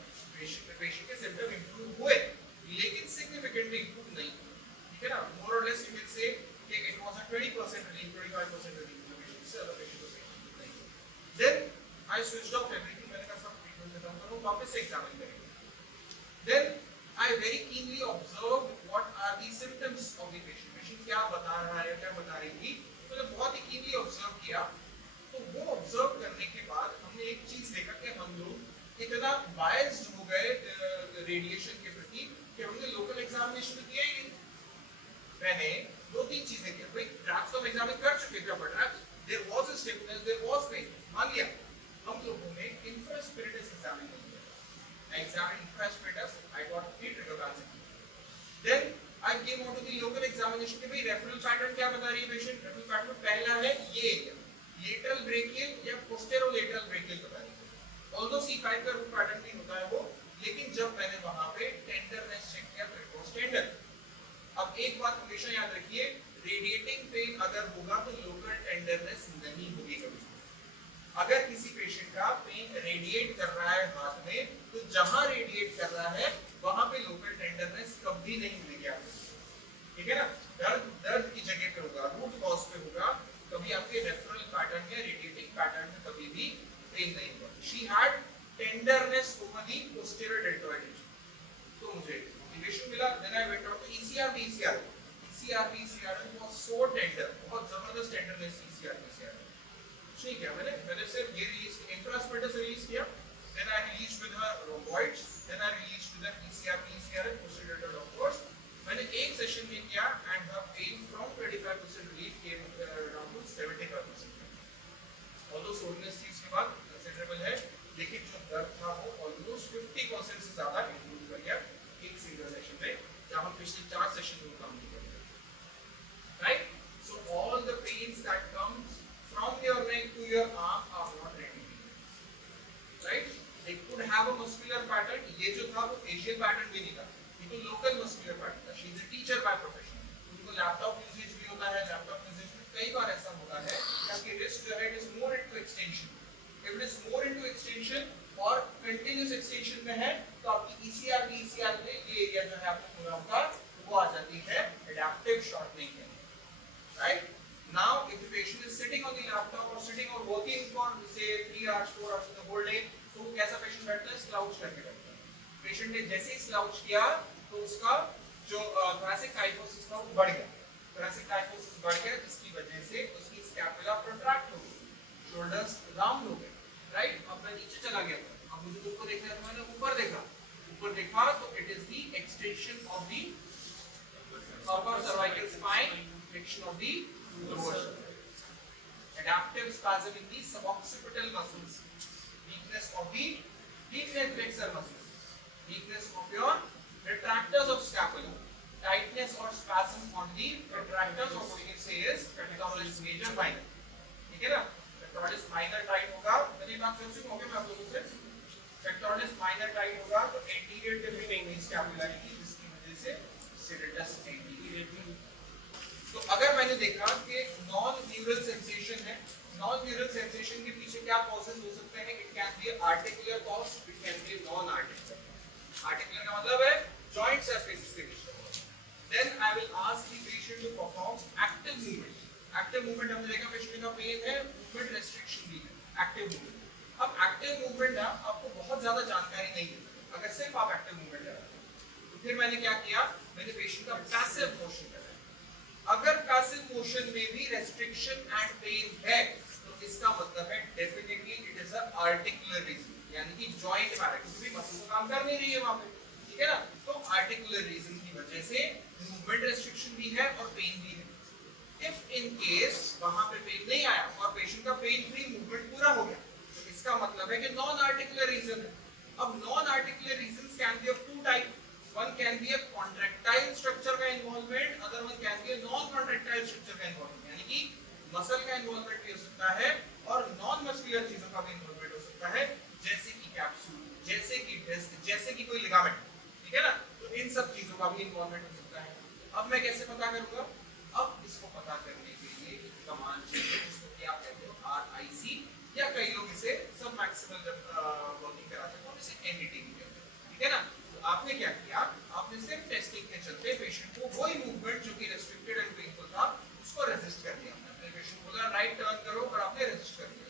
पेशेंट के सिम्टम इंप्रूव हुए लेकिन सिग्निफिकेंटली इंप्रूव नहीं, ठीक है ना. मोर और लेस यू कैन से कि it was a 20% relief, 25% relief the patient से, अदर पेशेंट को नहीं. Then I switched off everything. मैंने कहा सब ट्रीटमेंट खत्म करो, वापस से एग्जामिन करेंगे. Then I very keenly observe what are the symptoms of the patient. Patient क्या बता रहा है, क्या बता रही थी, मैंने बहुत ही कीनली ऑब्जर्व किया. तो वो ऑब्जर्व करने के बाद हमने एक चीज देखा कि हम लोग इतना बायस्ड हो गए रेडिएशन के प्रति कि हमने लोकल एग्जामिनेशन किया ही नहीं. मैंने 2-3 चीजें की. भाई ट्रैप्स तो हम एग्जामिन कर चुके थे, पर traps there was a stiffness, there was pain, मान लिया. हम लोगों ने इंफ्रास्पिरिटस एग्जामिन किया. I examine infraspinatus, I got 3 trigger bands. Then I came out to the local examination के भाई रेफरल पैटर्न क्या बता रही है पेशेंट. रेफरल पैटर्न पहला है ये एरिया, लेटरल ब्रेकियल या पोस्टेरोलेटरल ब्रेकियल बता रही है. ऑल्दो C5 का रूट पैटर्न नहीं होता है वो, लेकिन जब मैंने वहां पे टेंडरनेस चेक किया तो इट वाज टेंडर. अब एक बात हमेशा याद रखिए, रेडिएटिंग पेन अगर होगा तो लोकल टेंडरनेस नहीं होगी कभी. अगर किसी पेशेंट का पेन रेडिएट कर रहा है हाथ में, तो जहां रेडिएट कर रहा है वहां पे लोकल टेंडरनेस कभी नहीं मिलेगी आपको, ठीक है ना. दर्द की जगह पे होगा, रूट कॉज पे होगा, कभी आपके रेफरल पैटर्न या रेडिएटिंग पैटर्न में कभी भी पेन नहीं होगा. She had tenderness over the posterior deltoid region. तो मुझे मोटिवेशन मिला. Then I went out to ECRB. ECRB was so tender, बहुत जबरदस्त टेंडरनेस ECRB. ठीक है, मैंने सिर्फ ये रिलीज इंफ्रास्पिरिटस रिलीज किया. Then I release with her rhomboids. Then I release with the ECRB posterior deltoid. Of course मैंने एक सेशन में किया and the pain from 25% relief came down to 75%. Although soreness थी उसके बाद कंसीडरेबल है, लेकिन जो दर्द था वो ऑलमोस्ट 50% से ज्यादा इंप्रूव कर गया एक सिंगल सेशन में, जहां हम पिछले 4 सेशन में काम नहीं करते. Right. So all the pains that comes from your neck to your arm are not radiating. Right. They could have a muscular pattern. ये जो था वो फेशियल पैटर्न भी नहीं था, ये तो लोकल मस्कुलर पैटर्न था. She is a teacher by profession. उनको लैपटॉप यूसेज भी होता है. लैपटॉप यूसेज में कई बार ऐसा होता है कि आपकी रिस्ट जो है it is more into extension. If it is more into extension और कंटीन्यूअस एक्सटेंशन में है तो आपकी ECRB में ये एरिया जो है आपको पूरा होगा वो आ जाती है एडेप्टिव शॉर्टनिंग में. Right. Now if the patient is sitting on the laptop or sitting or working for say 3 hours 4 hours the whole day, तो कैसा पेशेंट बैठता है, स्लाउच करके बैठता है. पेशेंट ने जैसे ही स्लाउच किया तो उसका जो thoracic kyphosis था वो बढ़ गया. thoracic kyphosis बढ़ गया जिसकी वजह से उसकी स्कैपुला प्रोट्रैक्ट हो गई, शोल्डर्स राउंड हो गए, राइट। अब मैं नीचे चला गया, अब मुझे ऊपर देखना है तो मैंने ऊपर देखा तो it is the extension of the upper cervical spine, flexion of the lower shoulder, adaptive spasm in the suboccipital muscles, weakness of the deep neck flexor muscles, weakness of your retractors of scapula, tightness or spasm on the retractors, or what you can say is pectoralis major minor, ठीक है ना। pectoralis minor tight होगा, मैंने बात कर चुका हूँ मैं आप लोगों से, pectoralis minor टाइट होगा तो anterior tipping होगी scapula की, जिसकी वजह से serratus anterior। तो अगर मैंने देखा कि नॉन न्यूरल सेंसेशन है, नॉन न्यूरल सेंसेशन के पीछे क्या कॉजेस हो सकते हैं, it can be articular cause, it can be non articular. Articular का मतलब है जॉइंट सरफेसेस के बीच। Then I will ask the patient to perform active movement. Active movement हमने देखा पेशेंट का पेन है, मूवमेंट रेस्ट्रिक्शन भी है, एक्टिव मूवमेंट। अब एक्टिव मूवमेंट ना आपको बहुत ज्यादा जानकारी नहीं है अगर सिर्फ आप एक्टिव मूवमेंट कर रहे हैं। तो फिर मैंने क्या किया, मैंने पेशेंट का पैसिव मोशन कराया। अगर पैसिव मोशन में भी रेस्ट्रिक्शन एंड पेन है तो इसका मतलब है definitely it is a articular region, यानी कि जॉइंट में क्योंकि मसल काम कर नहीं रही है वहां पे, ठीक है ना। तो आर्टिकुलर रीजन की वजह से मूवमेंट रेस्ट्रिक्शन भी है और पेन भी है। इफ इन केस वहां पे पेन नहीं आया और पेशेंट का पेन फ्री मूवमेंट पूरा हो गया तो इसका मतलब है कि नॉन आर्टिकुलर रीजन है। अब non articular regions can be of two type, one can be a contractile structure का involvement, other one can be a non-contractile structure का involvement, यानी कि मसल का involvement भी हो सकता है और नॉन मस्कुलर चीजों का भी involvement हो सकता है, जैसे कि कैप्सूल, जैसे कि डिस्क, जैसे कि कोई लिगामेंट, ठीक है ना। तो इन सब चीजों का भी involvement हो सकता है। अब मैं कैसे पता करूंगा, अब इसको पता करने के लिए एक कमांड चाहिए जिसको कि आप कहते हो RIC, या कई लोग इसे सब मैक्सिमल वर्किंग कराते हैं और इसे NDT भी कहते हैं, ठीक है ना। आपने क्या किया, आपने सिर्फ टेस्टिंग के चलते पेशेंट को वही मूवमेंट जो कि रेस्ट्रिक्टेड एंड पेनफुल था उसको रेजिस्ट कर दिया। आपने पेशेंट को बोला राइट टर्न करो और आपने रेजिस्ट कर दिया,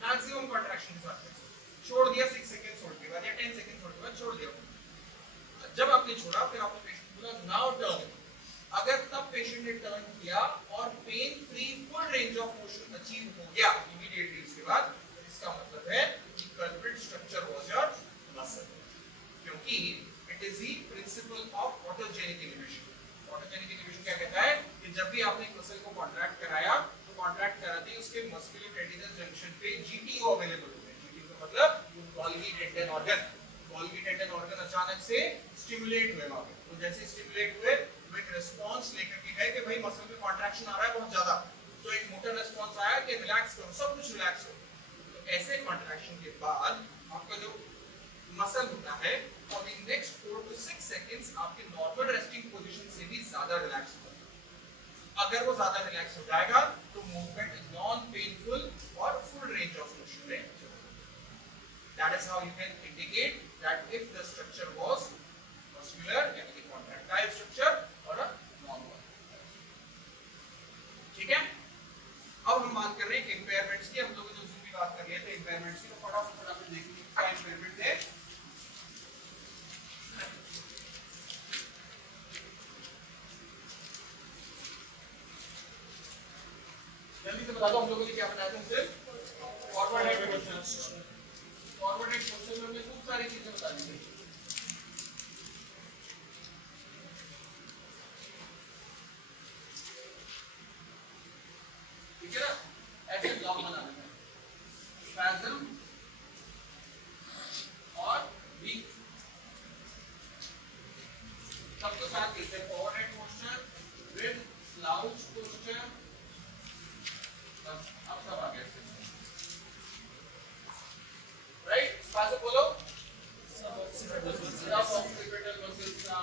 मैक्सिमम कंट्रैक्शन के साथ छोड़ दिया, 6 सेकंड छोड़ के बाद या 10 सेकंड छोड़ के बाद छोड़ दिया। जब आपने छोड़ा फिर आपने पेशेंट को बोला नाउ टर्न। अगर तब पेशेंट ने टर्न किया और pain free full range of motion achieve हो गया इमीडिएटली उसके बाद, तो इसका मतलब है कि culprit structure was your muscle, क्योंकि it is the principle of autogenic inhibition. Autogenic inhibition क्या कहता है कि जब भी आपने एक मसल को कॉन्ट्रैक्ट कराया तो कॉन्ट्रैक्ट कराते ही उसके मस्कुलो टेंडिनस जंक्शन पे GTO अवेलेबल होते हैं। GTO का मतलब Golgi tendon organ. Golgi tendon organ अचानक से स्टिमुलेट हुए वहां पे, तो जैसे स्टिमुलेट हुए तो एक रिस्पांस लेकर के गए कि भाई मसल पे कॉन्ट्रैक्शन आ रहा है बहुत ज्यादा, तो एक मोटर रिस्पांस आया कि रिलैक्स करो, सब कुछ रिलैक्स करो। तो ऐसे कॉन्ट्रैक्शन के बाद आपका जो मसल होता है और इन नेक्स्ट 4 to 6 सेकंड्स आपके नॉर्मल रेस्टिंग पोजीशन से भी ज्यादा रिलैक्स होगा। अगर वो ज्यादा रिलैक्स हो जाएगा तो मूवमेंट नॉन पेनफुल और फुल रेंज ऑफ मोशन रहेगा। That is how you can indicate that if the structure was muscular, यानी कि contractile structure और a non-contractile। ठीक है, अब हम बात कर रहे हैं impairments की। हम लोगों ने उस दिन भी बात कर लिया था impairments की, तो फटाफट देखिए क्या impairment है। जल्दी से बता दो हम लोगों ने क्या बताया था सिर्फ forward head posture. Forward head posture में हमने खूब सारी चीजें बता दी थी। ठीक है ना, ऐसे ब्लॉक बना देना है, स्पैज़म और वीक सबको साथ मिलते हैं। Forward head posture with slouch posture, बस अब सब आ गया। राइट, पास बोलो सबऑक्सिपिटल मसल्स का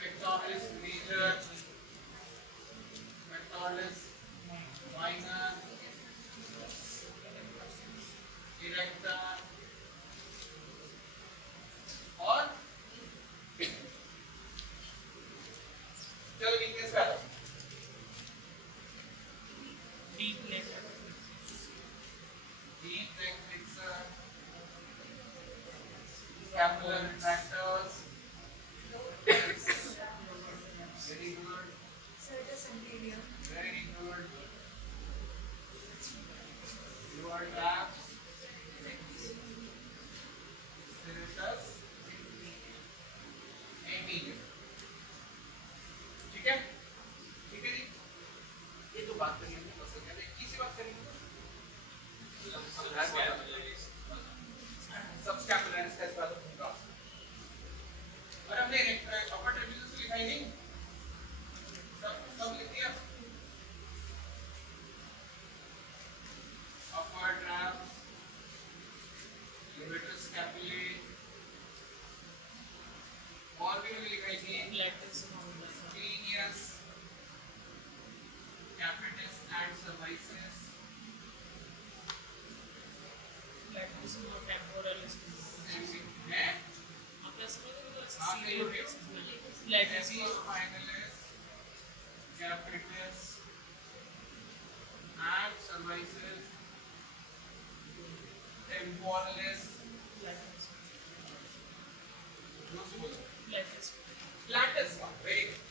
pectoralis major, pectoralis minor, erector और चलो वीकनेस पे आता हूं। Deep neck flexor, scapular retractors, बात करी हमने मसल के एक की सी बात करेंगे सबस्कैपुलरिस का स्पेलिंग होगा और हमने अपर ट्रेपेजियस को लिखा ही नहीं सब लिख दिया अपर ट्रैप्स लेवेटर स्कैपुले और भी हमने लिखा ही थी Splenius capitis and cervicis है spinalis capitis and cervicis temporalis platysma very good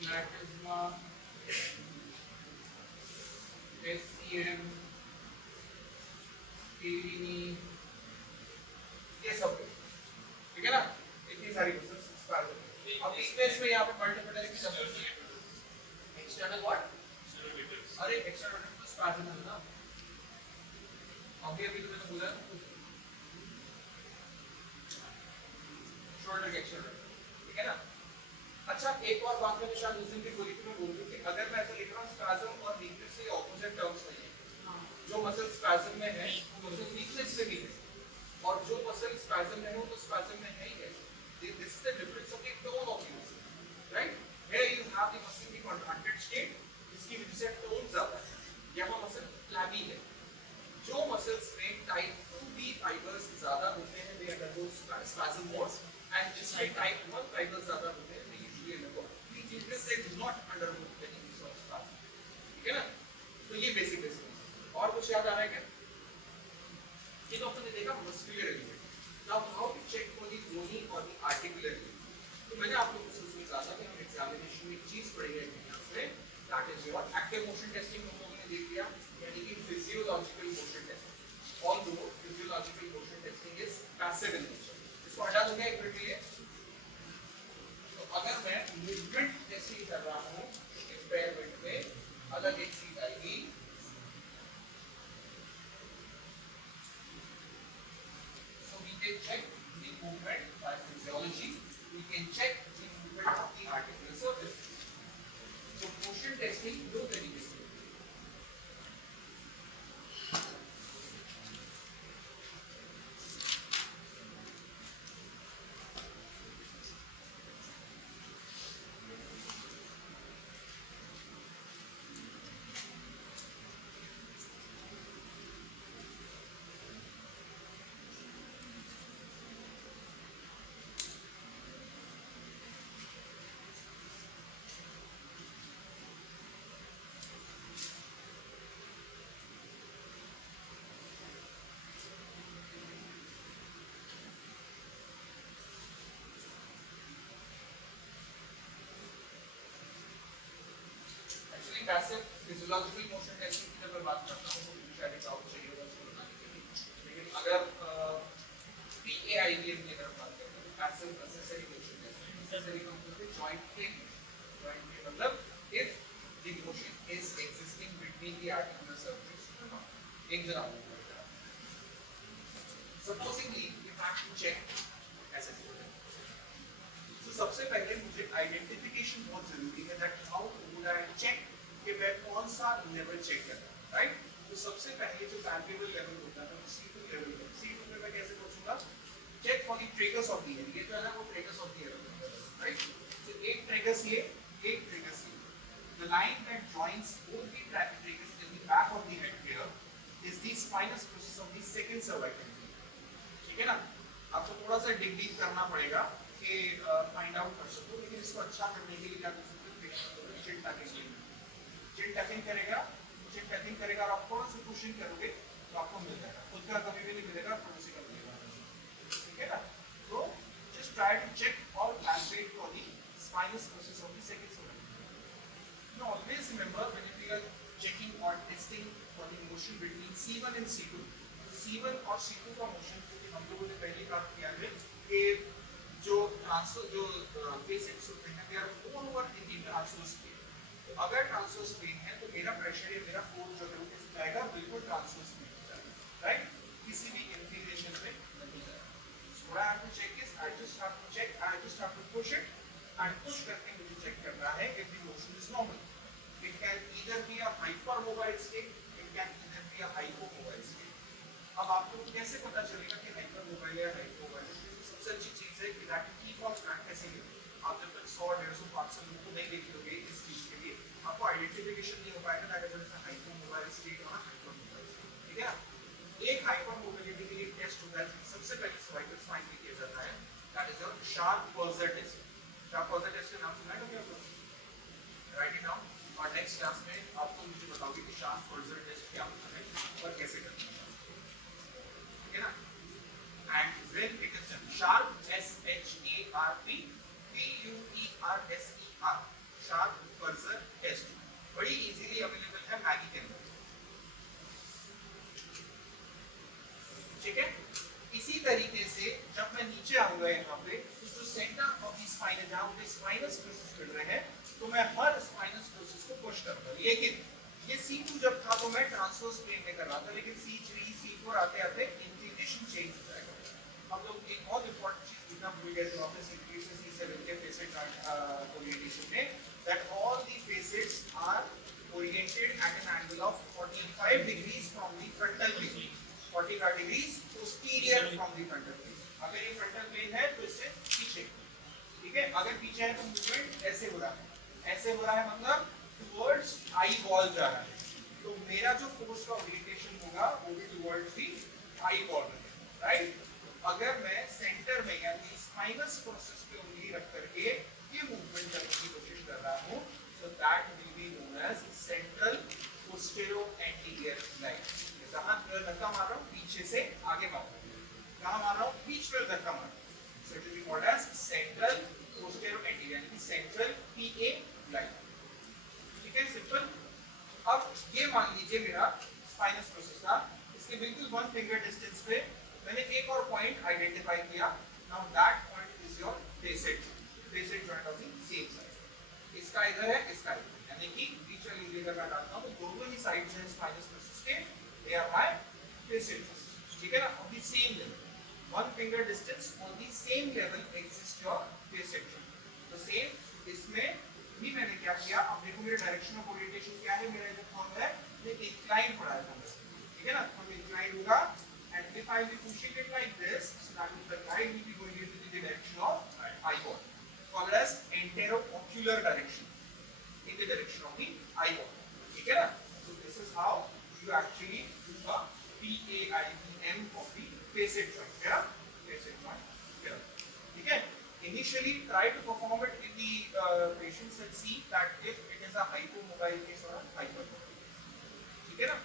platysma SCM स्टेलिनी ये सब ठीक है ना इतनी सारी मसल्स स्पैजम अब इस केस में यहाँ पे मल्टीपल की जरूरत नहीं है एक्सटर्नल व्हाट अरे एक्सटर्नल तो स्पैजम है ना अभी तो मैंने बोला शोल्डर के एक्सटर्नल ठीक है ना अच्छा एक और बात मैंने शायद उस दिन भी बोली थी मैं बोल रही थी अगर मैं ऐसा लिख रहा हूँ स्पैजम और वीकनेस से ऑपोजिट टर्म्स में है जो मसल स्पैजम में है वो मसल वीकनेस से भी है और जो मसल स्पैजम में है वो तो स्पैजम में है ही है this is the difference of the tone of use right here you have the muscle in contracted state जिसकी वजह से टोन ज्यादा है यहाँ मसल फ्लैबी है जो मसल्स में टाइप 2b फाइबर्स ज्यादा होते हैं they undergo spasm mode and जिसमें टाइप 1 फाइबर्स ज्यादा होते हैं they usually undergo weakness they do not undergo any of spasm ठीक है ना तो ये बेसिक और कुछ याद आ रहा है क्या ये तो आपने देखा muscular element now how to check for the bony और द आर्टिकुलर एलिमेंट तो मैंने आप लोगों से उसमें कहा था कि हम एग्जामिनेशन में एक चीज पढ़ेंगे इसमें that is what active motion testing हम लोगों ने देख लिया यानी कि physiological motion testing although physiological motion testing is passive in nature इसको हटा दूंगा एक मिनट के लिए तो अगर मैं मूवमेंट टेस्टिंग कर रहा हूं एक्सपेरिमेंट में अलग एक चीज आएगी can check the movement by physiology. We can check the movement of the articular surface. So motion testing दो तरीके से पैसिव फिजियोलॉजिकल मोशन टेस्टिंग की जब मैं बात करता हूं तो शायद एक आउट चाहिए होगा उसको बनाने के लिए लेकिन अगर PAIDM की अगर बात करें तो passive necessary motion testing necessary का मतलब है जॉइंट पेन मतलब if the motion is existing between the articular surface एक जरा supposingly if I have to check ऐसे तो सबसे पहले मुझे आइडेंटिफिकेशन बहुत जरूरी है that how would I check कि मैं कौन सा लेवल चेक कर रहा हूं राइट तो सबसे पहले जो पैल्पेबल लेवल होता है वो C2 लेवल है C2 में मैं कैसे पूछूंगा check for the tragus of the ear ये जो है ना वो tragus of the ear right तो एक ट्रेगस ये एक ट्रेगस ये the line that joins both the tragus in the back of the head here is the spinous process of the second cervical ठीक है ना आपको थोड़ा सा डिग डीप करना पड़ेगा कि फाइंड आउट कर सको लेकिन इसको अच्छा करने के लिए क्या कर सकते हैं चिन टकिंग करेगा और आप थोड़ा सा पुशिंग करोगे तो आपको मिल जाएगा खुद का कभी भी नहीं मिलेगा पड़ोसी का मिलेगा ठीक है ना तो जस्ट ट्राई टू चेक और calculate for the spinous process of the second cervical now always remember when you are checking और testing for the motion between C1 and C2 C1 और C2 का मोशन हम लोगों ने पहले बात किया है कि जो ट्रांसफर जो बेसिक्स होते हैं they are all over in the transverse space push it and push करके मुझे चेक करना है if the motion is normal. It can either be a hypermobile state, it can either be a hypomobile state. अब आपको कैसे पता चलेगा कि hypermobile या hypomobile है? सबसे अच्छी चीज है कि that keep on practicing it. आप जब तक 100, 150, 500 लोगों को नहीं देखोगे इस चीज के लिए, आपको आइडेंटिफिकेशन नहीं हो पाएगा that is a hypomobile state और hypermobile state. ठीक है ना? एक hypermobility के लिए टेस्ट होता है, सबसे पहले सर्वाइकल स्पाइन में किया जाता है, that is a Sharp-Purser test. Sharp-Purser test का नाम सुना है क्या आपने? Write it down. और नेक्स्ट क्लास में आपको मुझे बताओगे कि Sharp-Purser टेस्ट क्या होता है और कैसे करना है, ठीक है ना? And when it is done, Sharp SHARP PUERSER Sharp-Purser test बड़ी इजीली अवेलेबल है मैगी के अंदर, ठीक है? इसी तरीके से जब मैं नीचे आऊंगा यहाँ पे तो जो सेंटर ऑफ द स्पाइन है जहाँ पे स्पाइनस प्रोसेस मिल रहे हैं तो मैं हर स्पाइनस प्रोसेस को पुश करूंगा। लेकिन ये C2 जब था तो मैं ट्रांसवर्स प्लेन में कर रहा था, लेकिन C3 C4 आते आते इंक्लिनेशन चेंज हो जाएगा। हम लोग एक बहुत इंपॉर्टेंट चीज देखना भूल गए थे वापस इंक्रीज से C7 के फेसेट ओरिएंटेशन में, that all the facets are oriented at an angle of 45 degrees from the frontal plane, 45 degrees posterior from the frontal plane. अगर ये फ्रंटल प्लेन है तो इससे पीछे, ठीक है? अगर पीछे है तो मूवमेंट ऐसे हो रहा है, ऐसे हो रहा है मतलब टुवर्ड्स आई बॉल जा रहा है, तो मेरा जो फोर्स का ओरिएंटेशन होगा वो भी टुवर्ड्स दी आई बॉल रहेगा, राइट? अगर मैं सेंटर में यानी स्पाइनस प्रोसेस पे उंगली रख करके ये मूवमेंट करने की कोशिश कर रहा हूं, so that will be known as central postero anterior line. जहां धक्का मार रहा हूं पीछे से आगे मार रहा हूं, कहां मार रहा हूं? बीच में धक्का मार रहा हूं, so it will be called as central postero anterior यानी सेंट्रल पीए लाइन, ठीक है? सिंपल। अब ये मान लीजिए मेरा स्पाइनस प्रोसेस था, इसके बिल्कुल 1 फिंगर डिस्टेंस पे मैंने एक और पॉइंट आइडेंटिफाई किया, now that point is your facet joint of the same side. इसका इधर है, इसका इधर, यानी कि बीच वाली उंगली अगर मैं डालता हूं तो दोनों ही साइड्स हैं स्पाइनस प्रोसेस के, दे आर माय फेसेट, ठीक है ना? On the same level, 1 finger distance on the same level exists your face section. तो सेम इसमें भी मैंने क्या किया, अब देखो मेरे डायरेक्शन ऑफ ओरिएंटेशन क्या है, मेरा जो थंब है ये इंक्लाइन पड़ा है थंब, ठीक है ना? थंब इंक्लाइन होगा and if I will be pushing it like this, so that means the guide will be going into the direction of eyeball, called as anteroocular direction, in the direction of the eyeball, ठीक है ना? So this is how you actually do the PAIBM of the facet joint, yeah? Facet joint, yeah. ठीक है? Initially try to perform it in the patients and see that if it is a hypomobile case or a hypermobile case, ठीक है ना?